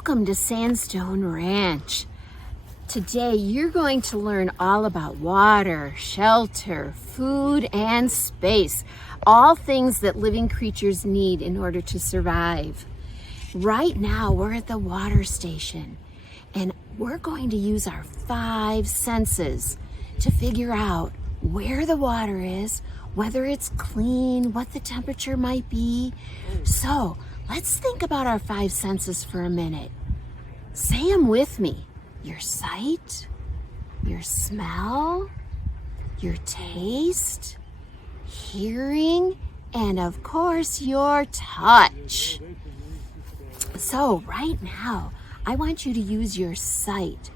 Welcome to Sandstone Ranch. Today you're going to learn all about water, shelter, food, and space. All things that living creatures need in order to survive. Right now we're at the water station and we're going to use our 5 senses to figure out where the water is, whether it's clean, what the temperature might be. So let's think about our 5 senses for a minute. Say them with me. Your sight, your smell, your taste, hearing, and of course your touch. So right now, I want you to use your sight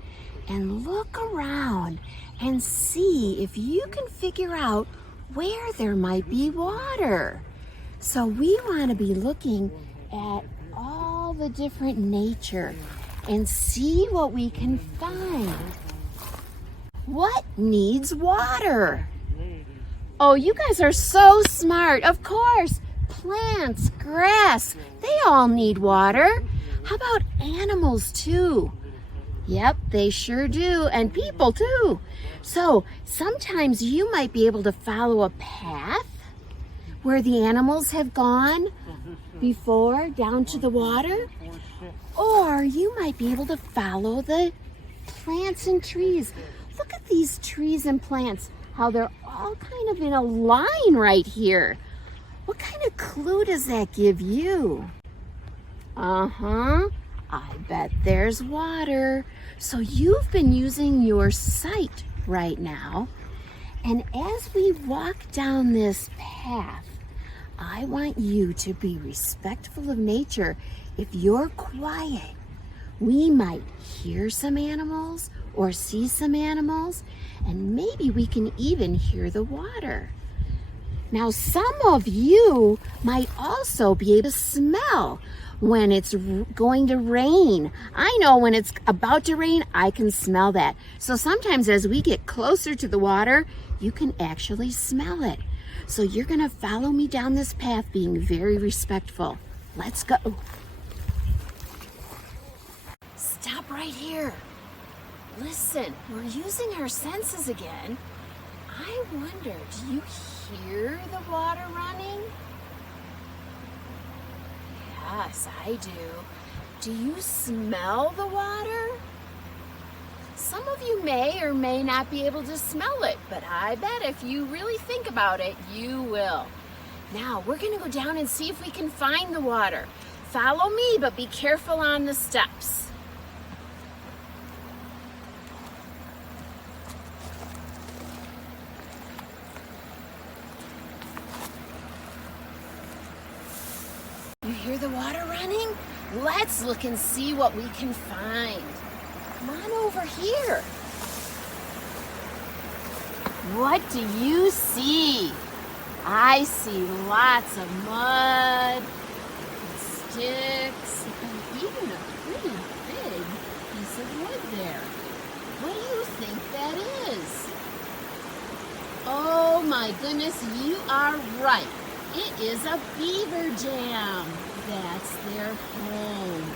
and look around and see if you can figure out where there might be water. So we want to be looking at all the different nature and see what we can find. What needs water? Oh, you guys are so smart. Of course, plants, grass, they all need water. How about animals too? Yep, they sure do, and people too. So sometimes you might be able to follow a path where the animals have gone before down to the water, or you might be able to follow the plants and trees. Look at these trees and plants, how they're all kind of in a line right here. What kind of clue does that give you? I bet there's water. So you've been using your sight right now. And as we walk down this path, I want you to be respectful of nature. If you're quiet, we might hear some animals or see some animals, and maybe we can even hear the water. Now, some of you might also be able to smell when it's going to rain. I know when it's about to rain, I can smell that. So sometimes as we get closer to the water, you can actually smell it. So you're gonna follow me down this path being very respectful. Let's go. Stop right here. Listen, we're using our senses again. I wonder, do you hear the water running? Yes, I do. Do you smell the water? Some of you may or may not be able to smell it, but I bet if you really think about it, you will. Now, we're gonna go down and see if we can find the water. Follow me, but be careful on the steps. You hear the water running? Let's look and see what we can find. Come on over here. What do you see? I see lots of mud, and sticks, and even a pretty big piece of wood there. What do you think that is? Oh my goodness, you are right. It is a beaver dam. That's their home.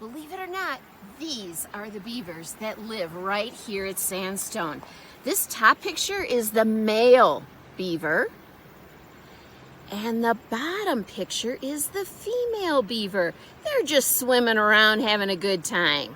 Believe it or not, these are the beavers that live right here at Sandstone. This top picture is the male beaver, and the bottom picture is the female beaver. They're just swimming around having a good time.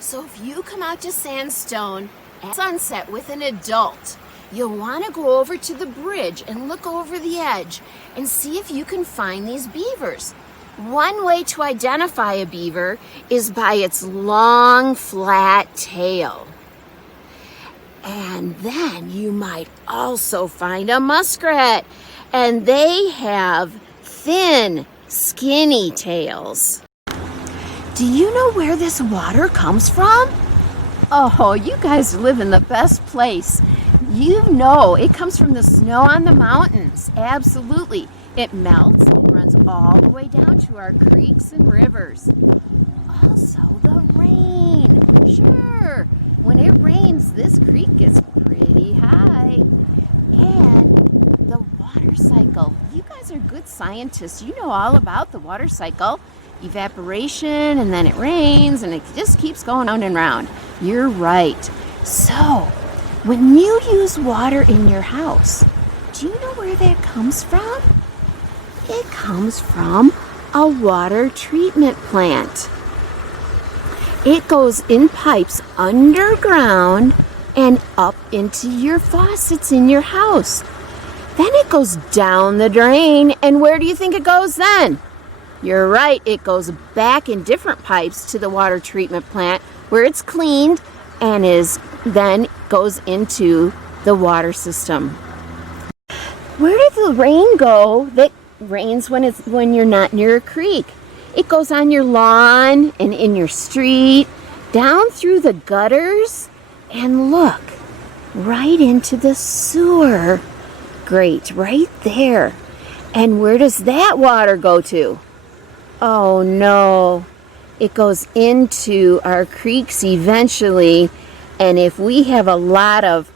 So if you come out to Sandstone at sunset with an adult, you'll want to go over to the bridge and look over the edge and see if you can find these beavers. One way to identify a beaver is by its long, flat tail. And then you might also find a muskrat, and they have thin, skinny tails. Do you know where this water comes from? Oh, you guys live in the best place. You know it comes from the snow on the mountains. Absolutely. It melts and runs all the way down to our creeks and rivers. Also, the rain. Sure, when it rains, this creek gets pretty high. And the water cycle. You guys are good scientists. You know all about the water cycle, evaporation, and then it rains, and it just keeps going round and round. You're right. So, when you use water in your house, do you know where that comes from? It comes from a water treatment plant. It goes in pipes underground and up into your faucets in your house. Then it goes down the drain, and where do you think it goes then? You're right, it goes back in different pipes to the water treatment plant where it's cleaned and then goes into the water system. Where does the rain go that rains when you're not near a creek? It goes on your lawn and in your street, down through the gutters, and look, right into the sewer. Great, right there. And where does that water go to? Oh no, it goes into our creeks eventually, and if we have a lot of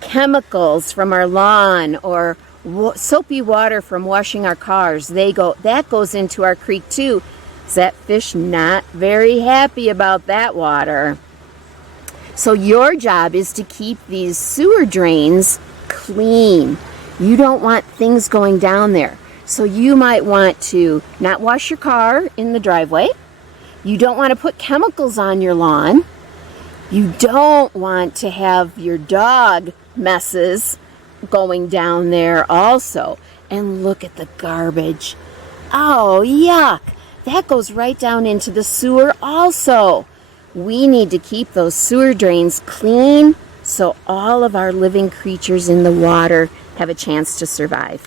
chemicals from our lawn or soapy water from washing our cars, that goes into our creek too. Is that fish not very happy about that water? So your job is to keep these sewer drains clean. You don't want things going down there. So you might want to not wash your car in the driveway. You don't want to put chemicals on your lawn. You don't want to have your dog messes going down there also. And look at the garbage. Oh, yuck. That goes right down into the sewer also. We need to keep those sewer drains clean so all of our living creatures in the water have a chance to survive.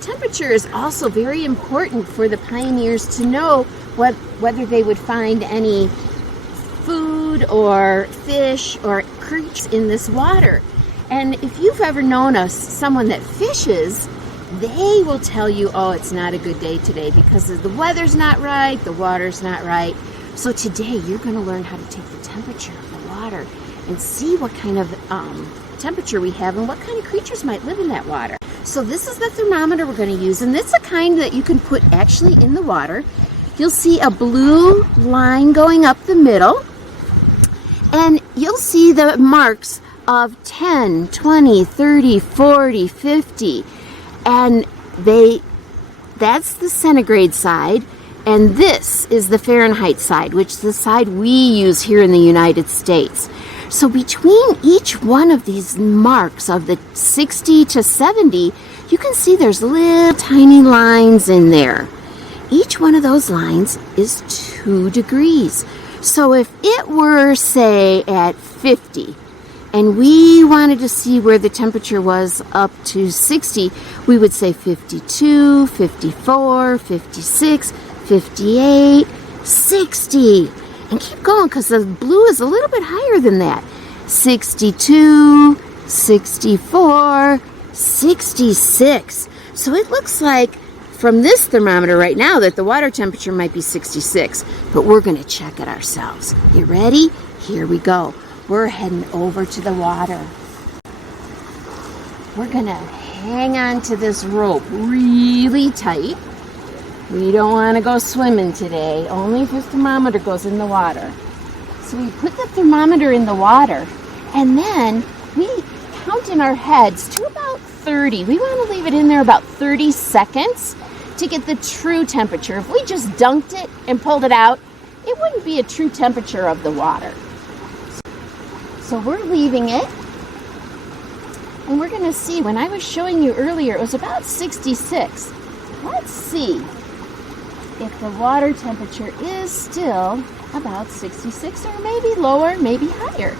Temperature is also very important for the pioneers to know whether they would find any food or fish or creatures in this water. And if you've ever known someone that fishes, they will tell you, oh, it's not a good day today because the weather's not right, the water's not right. So today you're going to learn how to take the temperature of the water and see what kind of temperature we have and what kind of creatures might live in that water. So this is the thermometer we're going to use, and it's a kind that you can put actually in the water. You'll see a blue line going up the middle, and you'll see the marks of 10, 20, 30, 40, 50, and that's the centigrade side, and this is the Fahrenheit side, which is the side we use here in the United States. So between each one of these marks of the 60 to 70, you can see there's little tiny lines in there. Each one of those lines is 2 degrees. So if it were, say, at 50, and we wanted to see where the temperature was up to 60, we would say 52, 54, 56, 58, 60. And keep going because the blue is a little bit higher than that. 62, 64, 66. So it looks like from this thermometer right now that the water temperature might be 66. But we're going to check it ourselves. You ready? Here we go. We're heading over to the water. We're going to hang on to this rope really tight. We don't want to go swimming today, only if the thermometer goes in the water. So we put the thermometer in the water, and then we count in our heads to about 30. We want to leave it in there about 30 seconds to get the true temperature. If we just dunked it and pulled it out, it wouldn't be a true temperature of the water. So we're leaving it, and we're going to see. When I was showing you earlier, it was about 66. Let's see if the water temperature is still about 66, or maybe lower, maybe higher.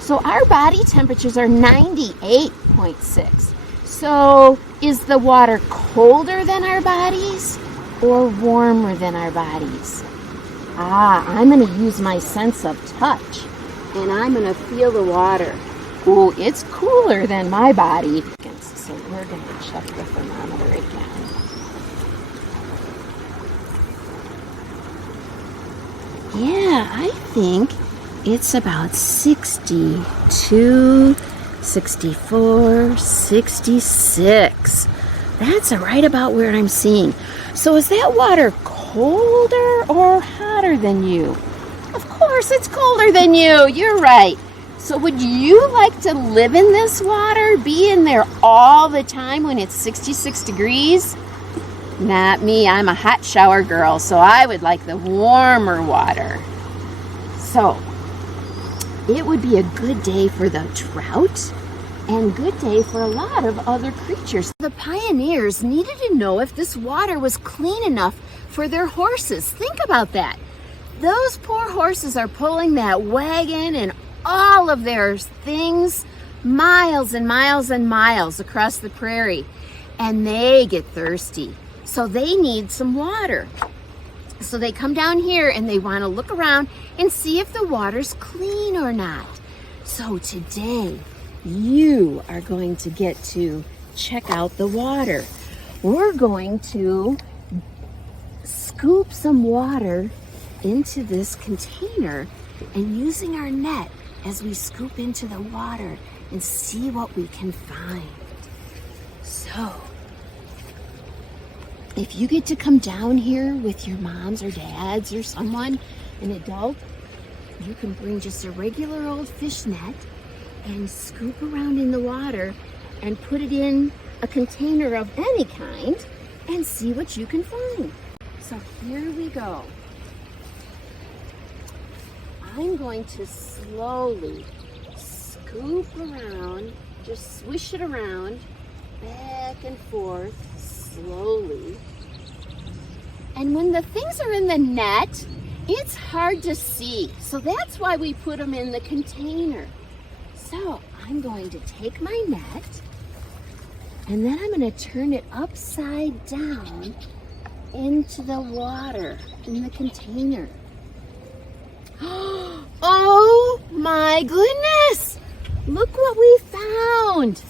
So our body temperatures are 98.6. So is the water colder than our bodies or warmer than our bodies? I'm going to use my sense of touch, and I'm going to feel the water. Ooh, it's cooler than my body. So we're going to check the thermometer again. Yeah, I think it's about 62, 64, 66. That's right about where I'm seeing. So is that water colder or hotter than you? Of course it's colder than you. You're right. So would you like to live in this water? Be in there all the time when it's 66 degrees? Not me. I'm a hot shower girl, so I would like the warmer water. So it would be a good day for the trout and good day for a lot of other creatures. The pioneers needed to know if this water was clean enough for their horses. Think about that. Those poor horses are pulling that wagon and all of their things miles and miles and miles across the prairie, and they get thirsty. So they need some water. So they come down here and they want to look around and see if the water's clean or not. So today, you are going to get to check out the water. We're going to scoop some water into this container and using our net as we scoop into the water and see what we can find. So, if you get to come down here with your moms or dads or someone, an adult, you can bring just a regular old fish net and scoop around in the water and put it in a container of any kind and see what you can find. So here we go. I'm going to slowly scoop around, just swish it around, back and forth, slowly. And when the things are in the net, it's hard to see. So that's why we put them in the container. So I'm going to take my net and then I'm going to turn it upside down into the water in the container. Oh my goodness! Look what we found!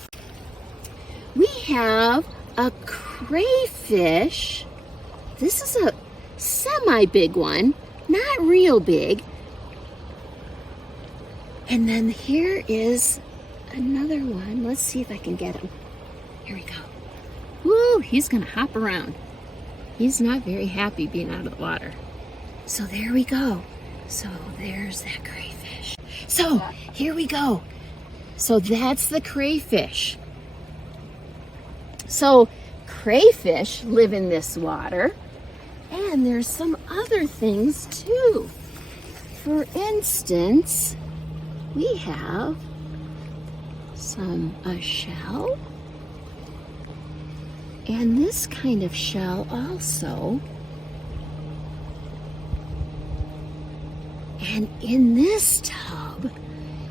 We have a crayfish. This is a semi-big one, not real big. And then here is another one. Let's see if I can get him. Here we go. Woo, he's gonna hop around. He's not very happy being out of the water. So there we go. So there's that crayfish. So here we go. So that's the crayfish. So crayfish live in this water, and there's some other things too. For instance, we have a shell, and this kind of shell also. And in this tub,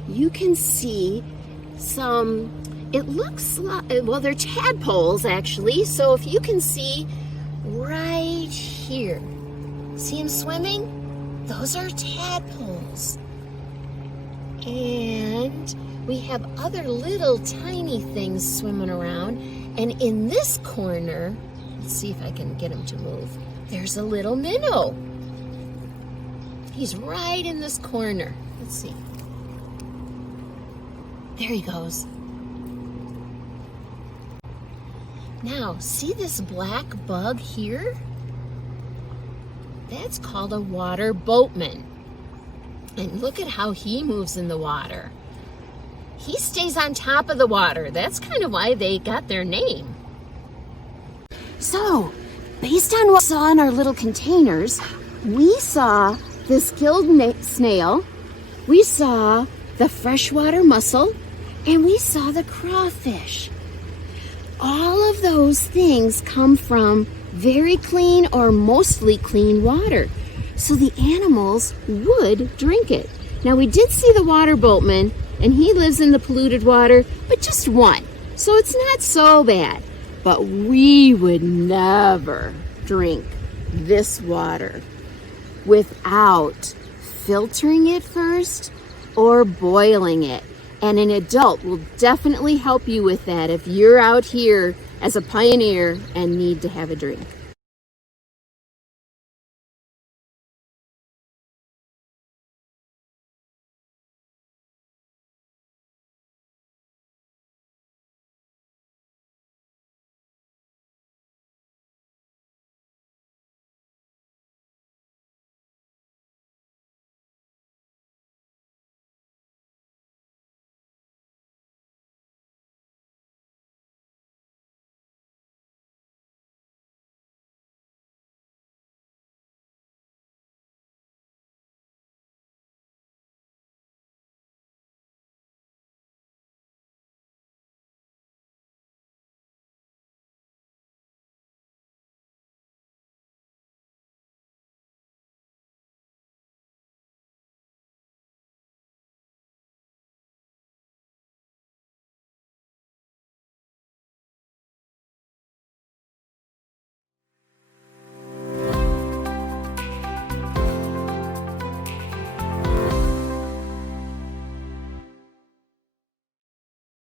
you can see some, it looks like, well, they're tadpoles actually. So if you can see right here, see them swimming? Those are tadpoles. And we have other little tiny things swimming around. And in this corner, let's see if I can get him to move. There's a little minnow. He's right in this corner. Let's see. There he goes. Now, see this black bug here? That's called a water boatman. And look at how he moves in the water. He stays on top of the water. That's kind of why they got their name. So, based on what we saw in our little containers, we saw this killed snail, we saw the freshwater mussel, and we saw the crawfish. All of those things come from very clean or mostly clean water. So the animals would drink it. Now we did see the water boatman, and he lives in the polluted water, but just one. So it's not so bad. But we would never drink this water without filtering it first or boiling it. And an adult will definitely help you with that if you're out here as a pioneer and need to have a drink.